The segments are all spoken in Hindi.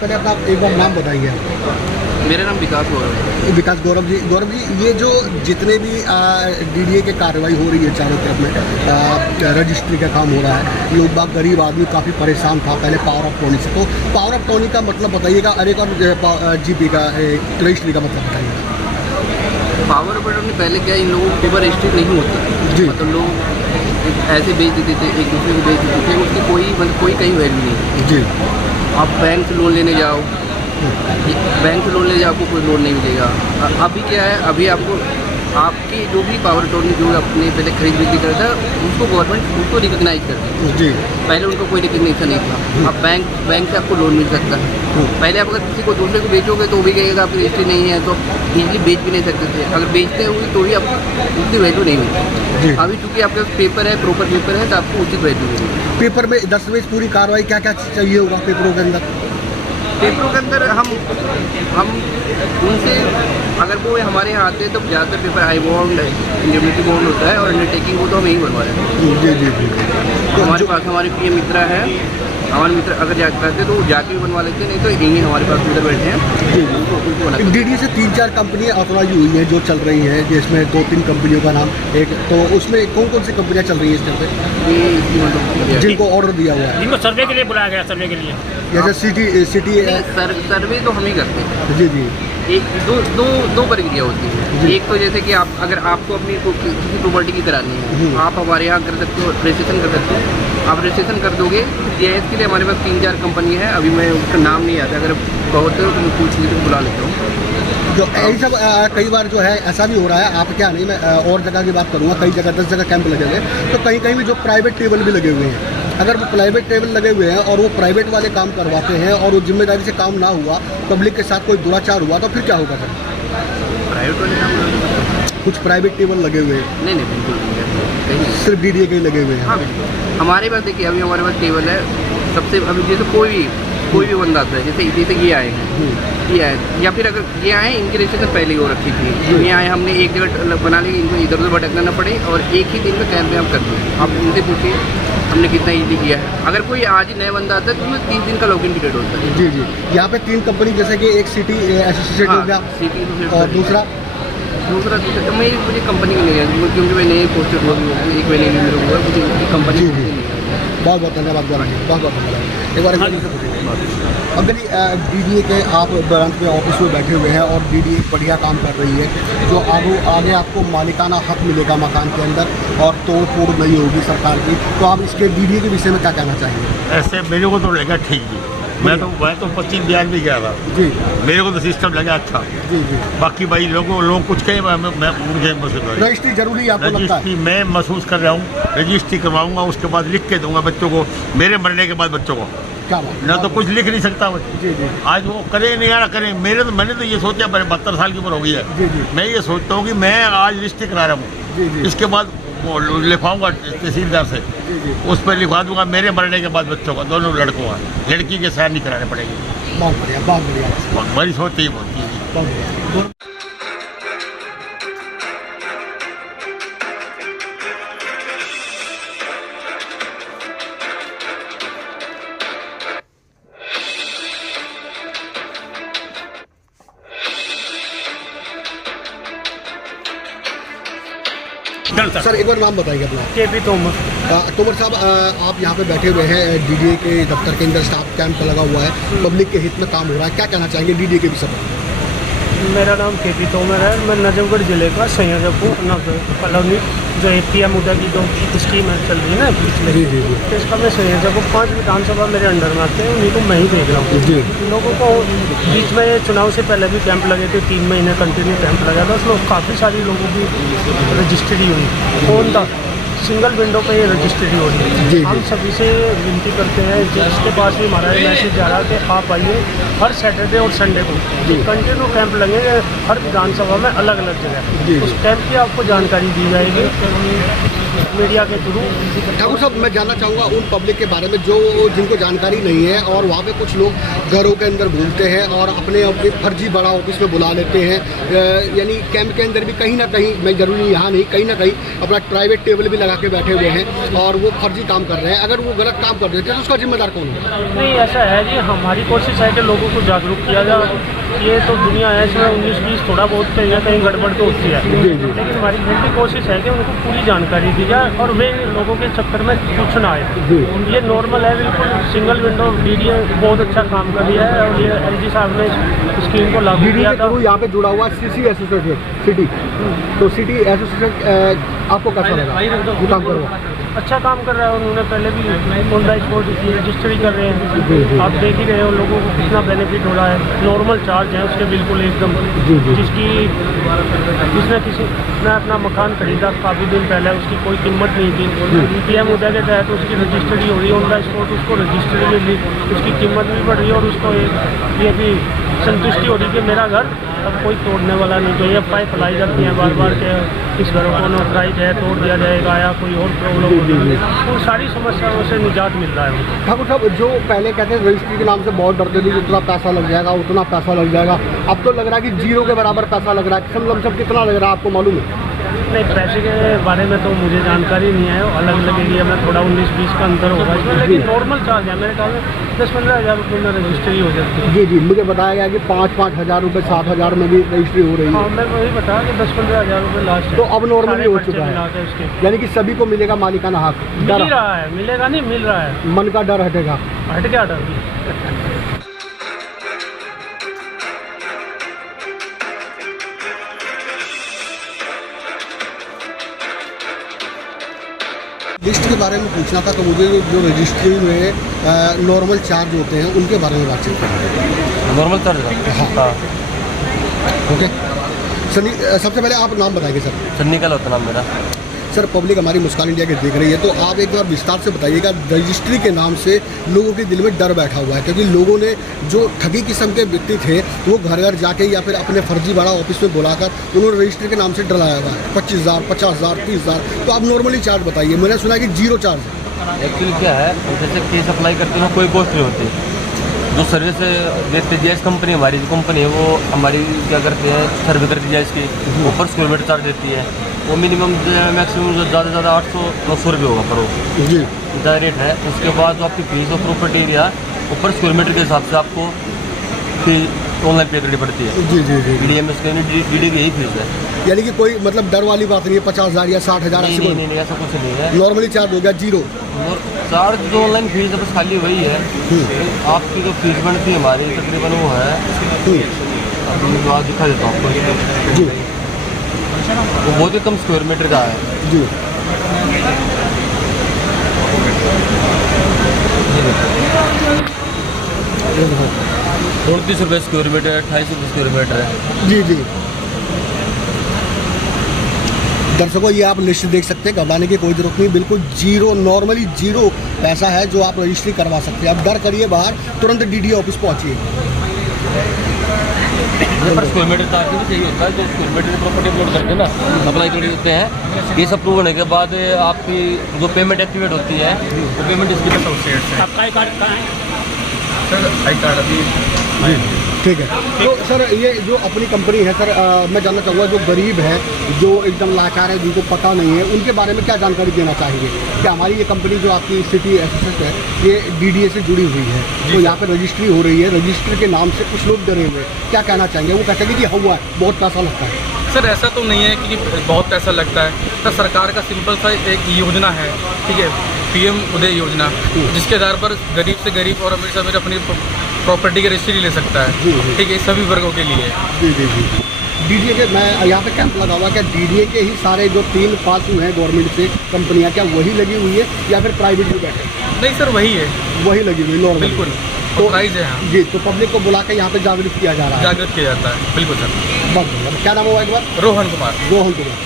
पहले अपना एक बार नाम बताइए। मेरा नाम विकास गौरव है। विकास गौरव जी, ये जो जितने भी डीडीए के कार्रवाई हो रही है चारों तरफ में, रजिस्ट्री का काम हो रहा है, लोग बाग गरीब आदमी काफ़ी परेशान था पहले पावर ऑफ टर्नी से, तो पावर ऑफ टर्नी का मतलब बताइएगा, और एक और जीपी का रजिस्ट्री का मतलब बताइएगा। पावर ऑफ अटॉर्नी पहले क्या इन लोगों को पेपर रजिस्ट्री नहीं होती जी। मतलब लोग ऐसे बेच देते थे, एक दूसरे को बेच देते थे, उसकी कोई कहीं वैल्यू नहीं जी। आप बैंक से लोन लेने जाओ, बैंक से लोन ले जाओ, आपको कोई लोन नहीं मिलेगा। अभी क्या है, अभी आपकी जो भी पावर अटॉर्नी जो अपने पहले खरीद बिक्री करता है उसको गवर्नमेंट उसको रिकॉग्नाइज करती है। जी। पहले उनको कोई रिकॉग्निशन नहीं था। अब बैंक से आपको लोन मिल सकता है। पहले आप अगर किसी को दूसरे को बेचोगे तो भी कहेगा आपकी रजिस्ट्री नहीं है, तो इजीली बेच भी नहीं सकते थे। अगर बेचते होंगे तो भी आपको उतनी वैल्यू नहीं मिलती। अभी चूँकि आपके पास पेपर है, प्रॉपर पेपर है, तो आपको उचित वैल्यू मिलेगी। पेपर में दस्तावेज पूरी कार्रवाई क्या क्या चाहिए होगा पेपरों के अंदर? पेपरों के अंदर हम उनसे अगर वो हमारे यहाँ आते हैं तो ज़्यादातर पेपर आई बॉन्ड, इंडेमनिटी बॉन्ड होता है, और अंडरटेकिंग वो तो हम यही बनवा रहे हैं। जी जी जी। तो हमारे पास हमारे पीएम मित्रा है, हमारे मित्र अगर जाते तो जाके भी बनवा लेते, नहीं तो यहीं हमारे पास उधर बैठे हैं। जी उनको बना डीडीए से 3-4 कंपनियां ऑथराइज हुई हैं जो चल रही हैं, जिसमें 2-3 कंपनियों का नाम एक, तो उसमें कौन कौन सी कंपनियां चल रही हैं इस टाइम पे जिनको ऑर्डर दिया हुआ है? जिनको सर्वे के लिए बुलाया गया, सर्वे के लिए जैसे सिटी सर्वे तो हम ही करते हैं। जी जी। एक दो प्रक्रिया होती है। एक तो जैसे कि आप अगर आपको अपनी किसी प्रॉपर्टी की करानी है, आप हमारे यहाँ कर सकते हो, रजिस्ट्रेशन कर सकते हो। आप रजिस्ट्रेशन कर दोगे, जीआईएस के लिए हमारे पास 3-4 कंपनी है, अभी मैं उसका नाम नहीं आता, अगर कहते हो तो मैं पूछ लीजिए, बुला लेता हूँ। जो यही सब कई बार जो है ऐसा भी हो रहा है, आप क्या नहीं, मैं और जगह की बात करूँगा, कई जगह 10 जगह कैंप लगे हुए हैं, तो कहीं कहीं भी जो प्राइवेट टेबल भी लगे हुए हैं, अगर वो प्राइवेट टेबल लगे हुए हैं और वो प्राइवेट वाले काम करवाते हैं और वो जिम्मेदारी से काम ना हुआ, पब्लिक के साथ कोई दुराचार हुआ, तो फिर क्या होगा सर? प्राइवेट वाले काम कुछ प्राइवेट टेबल लगे हुए हैं? नहीं बिल्कुल नहीं, सिर्फ डीडीए के ही लगे हुए हैं? हाँ बिल्कुल। हमारे पास देखिए, अभी हमारे पास टेबल है सबसे, अभी जैसे कोई भी बंदा आता है, जैसे ये आए हैं, ये आए, या फिर अगर ये आए, इनकी रजिस्ट्रेशन पहले ही हो रखी थी, ये आए, हमने एक जगह बना ली, इनको इधर उधर भटकना ना पड़े, और एक ही दिन में कैंप में हम कर दें। आप उनसे पूछिए हमने कितना ईजी किया है। अगर कोई आज ही नया बंदा आता है तो उसमें 3 दिन का लॉगिन पीरियड होता है। जी जी। यहाँ पे 3 कंपनी, जैसे कि एक सिटी एसोसिएट हो गया, सिटी और दूसरा तो मैं मुझे कंपनी में नहीं है, क्योंकि मैं नए पोस्टेड हुआ, एक महीने में मेरे हुआ, मुझे कंपनी जी जी। बहुत बहुत धन्यवाद, बहुत बहुत धन्यवाद। एक बार अगर डीडीए के आप ब्रांच में ऑफिस में बैठे हुए हैं और डीडीए बढ़िया काम कर रही है, जो आगे आपको मालिकाना हक मिलेगा मकान के अंदर और तोड़ फोड़ नहीं होगी सरकार की, तो आप इसके डीडीए के विषय में क्या कहना चाहेंगे? ऐसे मेरे को तो लगा ठीक जी। मैं तो पश्चिम बिहार भी गया था जी। मेरे को तो सिस्टम लगा अच्छा। जी जी। बाकी भाई लोग कुछ कहे, मुझे रजिस्ट्री जरूरी है, आपको लगता है? रजिस्ट्री मैं महसूस कर रहा हूँ, रजिस्ट्री करवाऊंगा, उसके बाद लिख के दूंगा बच्चों को, मेरे मरने के बाद बच्चों को। क्या बात? ना तो कुछ लिख नहीं सकता वो। जी जी। आज वो करे नहीं आ करे, मैंने तो ये सोचा, 72 साल की उम्र हो गई है। जी जी। मैं ये सोचता हूँ कि मैं आज रजिस्ट्री करा रहा हूँ, जी जी। इसके बाद वो लिखवाऊंगा तहसीलदार से, जी जी। उस पर लिखवा दूंगा मेरे मरने के बाद बच्चों का, दोनों लड़कों का, लड़की के साथ नहीं कराने पड़ेगी। बहुत बढ़िया, बहुत बढ़िया, हमारी सोच यही बोलती है। बहुत बढ़िया। सर एक बार नाम बताइए अपना। केपी तोमर। तोमर साहब, आप यहाँ पे बैठे हुए हैं, डीडीए के दफ्तर के अंदर स्टाफ कैंप लगा हुआ है, पब्लिक के हित में काम हो रहा है, क्या कहना चाहेंगे डीडीए के विषय में? मेरा नाम केपी तोमर है, मैं नजफगढ़ ज़िले का संयोजक हूँ। कॉलोनी जो APM मुद्दा की जो स्कीम है चल रही है ना पिछले, जी जी जी, तो इसका मैं संयोजक हूँ। 5 विधानसभा मेरे अंडर में आते हैं, उन्हीं को मैं ही देख रहा हूँ। जी। लोगों को बीच में चुनाव से पहले भी कैंप लगे थे, 3 महीने कंटिन्यू कैंप लगा था, उसमें काफ़ी सारी लोगों की रजिस्ट्री हुई, ऑन द सिंगल विंडो पे ये रजिस्ट्री हो रही है। हम सभी से विनती करते हैं, जिसके पास भी हमारा मैसेज जा रहा है कि आप आइए, हर सैटरडे और संडे को कंटिन्यू कैंप लगेंगे हर विधानसभा में अलग अलग जगह। उस कैंप की आपको जानकारी दी जाएगी। मीडिया के थ्रू। ठाकुर साहब, मैं जानना चाहूँगा उन पब्लिक के बारे में जो जिनको जानकारी नहीं है और वहाँ पे कुछ लोग घरों के अंदर घूमते हैं और अपने फर्जी बड़ा ऑफिस में बुला लेते हैं, यानी कैंप के अंदर भी कहीं ना कहीं, मैं जरूरी यहाँ नहीं, कहीं ना कहीं अपना प्राइवेट टेबल भी लगा के बैठे हुए हैं और वो फर्जी काम कर रहे हैं। अगर वो गलत काम कर रहे थे तो उसका जिम्मेदार कौन है? नहीं, ऐसा है जी, हमारी कोशिश है कि लोगों को जागरूक किया जाए। ये तो दुनिया है, इसमें 19-20 थोड़ा बहुत कहीं ना कहीं गड़बड़ तो होती है, लेकिन हमारी घंटी कोशिश है कि उनको पूरी जानकारी दी जाए और वे लोगों के चक्कर में कुछ ना आए। ये नॉर्मल है, बिल्कुल सिंगल विंडो डीडीए बहुत अच्छा काम कर दिया है और ये एलजी साहब ने स्कीम को लागू किया था। यहाँ पे जुड़ा हुआ सीसी एसोसिएशन सिटी, तो सिटी एसोसिएशन आपको कैसा लगा वो काम करो? अच्छा काम कर रहा है, उन्होंने पहले भी ऑन द स्पॉट रजिस्ट्री कर रहे हैं। आप देख ही रहे हो लोगों को कितना बेनिफिट हो रहा है। नॉर्मल चार्ज है उसके बिल्कुल एकदम, जिसने किसी ने अपना मकान खरीदा काफ़ी दिन पहले, उसकी कोई कीमत नहीं थी। पीएम उदय के तहत उसकी रजिस्ट्री हो रही है, ऑन द स्पॉट उसको रजिस्ट्री मिली, उसकी कीमत भी बढ़ रही है और उसको ये भी संतुष्टि हो रही कि मेरा घर अब कोई तोड़ने वाला नहीं। तो ये पाइप फैलाई जाती हैं बार बार के इस घरों को नौकराइज है, तोड़ दिया जाएगा या कोई और प्रॉब्लम होगी, तो सारी समस्याओं से निजात मिल रहा है। ठाकुर साहब, जो पहले कहते हैं रजिस्ट्री के नाम से बहुत डरते थे, जितना पैसा लग जाएगा उतना पैसा लग जाएगा, अब तो लग रहा है कि जीरो के बराबर पैसा लग रहा है। सब कितना लग रहा है आपको मालूम है? नहीं, पैसे के बारे में तो मुझे जानकारी नहीं है, अलग अलग एरिया में थोड़ा 19-20 का अंतर होगा इसमें, लेकिन नॉर्मल चार्ज है मेरे ख्याल में 10-15 हज़ार रुपये में रजिस्ट्री हो जाती है। जी, मुझे बताया गया कि 5-5 हज़ार रुपये, 7 हज़ार में भी रजिस्ट्री हो रही है। हाँ, मैं वही बताया कि 10-15 हज़ार रुपये लास्ट। तो अब नॉर्मली हो चुका है, यानी कि सभी को मिलेगा मालिकाना हक? मिल रहा है, मिलेगा नहीं, मिल रहा है। मन का डर हटेगा? हट गया डर। लिस्ट के बारे में पूछना था, तो मुझे जो रजिस्ट्री में नॉर्मल चार्ज होते हैं उनके बारे में बातचीत करनी है। Normal charge? हाँ। ओके सनी, सबसे पहले आप नाम बताएंगे सर? सन्नी का होता नाम मेरा। सर, पब्लिक हमारी मुस्कान इंडिया के देख रही है, तो आप एक बार विस्तार से बताइएगा, रजिस्ट्री के नाम से लोगों के दिल में डर बैठा हुआ है, क्योंकि लोगों ने जो ठगी किस्म के व्यक्ति थे वो घर घर जाके या फिर अपने फर्जी बड़ा ऑफिस में बुलाकर उन्होंने रजिस्ट्री के नाम से डराया हुआ है। 25,000, 50,000, 30,000। तो आप नॉर्मली चार्ज बताइए। मैंने सुना है कि जीरो चार्ज है। एक्चुअली क्या है, जैसे केस अप्लाई करते हैं कोई कॉस्ट नहीं होती। जो सर्विस देते जीएस कंपनी, हमारी जो कंपनी है वो हमारी क्या करती है, सर्वे करती है इसकी, ऊपर स्क्वायर मीटर चार्ज देती है। वो मिनिमम मैक्सिमम ज़्यादा से ज़्यादा 800-900 रुपये होगा पर जी, ज़्यादा रेट है। उसके बाद जो आपकी फीस और प्रॉपर्टी एरिया ऊपर स्क्वायर मीटर के हिसाब से आपको फीस ऑनलाइन पे करनी पड़ती है। जी जी जी। DDMS के DD की यही फीस है। यानी कि कोई मतलब डर वाली बात नहीं है, 50,000 या 60,000? नहीं, ऐसा कुछ नहीं है। नॉर्मली चार्ज हो गया जीरो। चार्ज जो ऑनलाइन फीस है बस खाली वही है। आपकी जो फीस बनती है हमारी तकरीबन वो है, अभी जो आज दिखा देता हूँ आपको जी, वो बहुत ही कम स्क्वायर मीटर का है जी। 29 रुपये स्क्वायर मीटर, 28 रुपये स्क्वायर मीटर है। जी जी। दर्शकों, ये आप लिस्ट देख सकते हैं, घबराने की कोई जरूरत नहीं, बिल्कुल जीरो, नॉर्मली जीरो पैसा है जो आप रजिस्ट्री करवा सकते हैं। अब डर करिए बाहर, तुरंत DDO ऑफिस पहुंचिए। पर स्क्वायर मीटर चार्ज भी चाहिए होता है, जो स्क्वायर मीटर प्रॉपर्टी अपलोड करके ना अप्लाई कर देते हैं। ये सब अप्रूव होने के बाद आपकी जो पेमेंट एक्टिवेट होती है वो पेमेंट इसकी एसोसिएट है। आपका आई कार्ड कहाँ है? सर आई कार्ड अभी ठीक है। तो सर, ये जो अपनी कंपनी है सर, मैं जानना चाहूँगा जो गरीब है, जो एकदम लाचार है, जिनको पता नहीं है, उनके बारे में क्या जानकारी देना चाहेंगे? क्या हमारी ये कंपनी जो आपकी सिटी एसोसिएशन है ये DDA से जुड़ी हुई है, तो यहाँ पे रजिस्ट्री हो रही है, रजिस्ट्री के नाम से कुछ लोग डरे हुए, क्या कहना चाहेंगे? वो कहते हैं कि हुआ है, बहुत पैसा लगता है। सर ऐसा तो नहीं है कि बहुत पैसा लगता है। सर सरकार का सिंपल सा एक योजना है, ठीक है, PM उदय योजना, जिसके आधार पर गरीब से गरीब और अमीर से अमीर अपनी प्रॉपर्टी की रजिस्ट्री ले सकता है, ठीक है, सभी वर्गों के लिए। जी जी जी। DDA के, मैं यहाँ पे कैंप लगा हुआ, क्या DDA के ही सारे जो 3 पासू हैं गवर्नमेंट से कंपनियाँ, क्या वही लगी हुई है या फिर प्राइवेट भी बैठे? नहीं सर, वही है, वही लगी हुई नॉर्मल। बिल्कुल तो प्राइस है। हाँ जी, तो पब्लिक को बुला के यहाँ पे जागरूक किया जा रहा है। जागृत किया जाता है, बिल्कुल सर। बहुत बढ़िया। क्या नाम हुआ एक बार? रोहन कुमार। रोहन कुमार।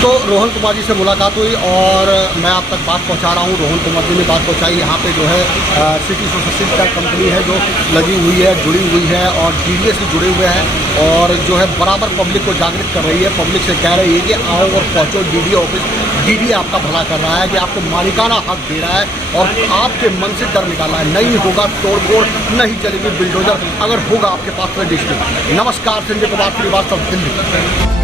तो रोहन कुमार जी से मुलाकात हुई और मैं आप तक बात पहुंचा रहा हूं। रोहन कुमार जी ने बात पहुंचाई। यहाँ पे जो है सिटी सोसाइटी का कंपनी है जो लगी हुई है, जुड़ी हुई है और DDA से जुड़े हुए हैं और जो है बराबर पब्लिक को जागृत कर रही है। पब्लिक से कह रही है कि आओ और पहुँचो DDA ऑफिस। DDA आपका भला कर रहा है कि आपको मालिकाना हक दे रहा है और आपके मन से डर निकाला है। नहीं होगा तोड़फोड़, नहीं चलेगी बिल्डोजर, अगर होगा आपके पास रजिस्ट्री। नमस्कार, संजय कुमार श्रीवास्तव, दिल्ली।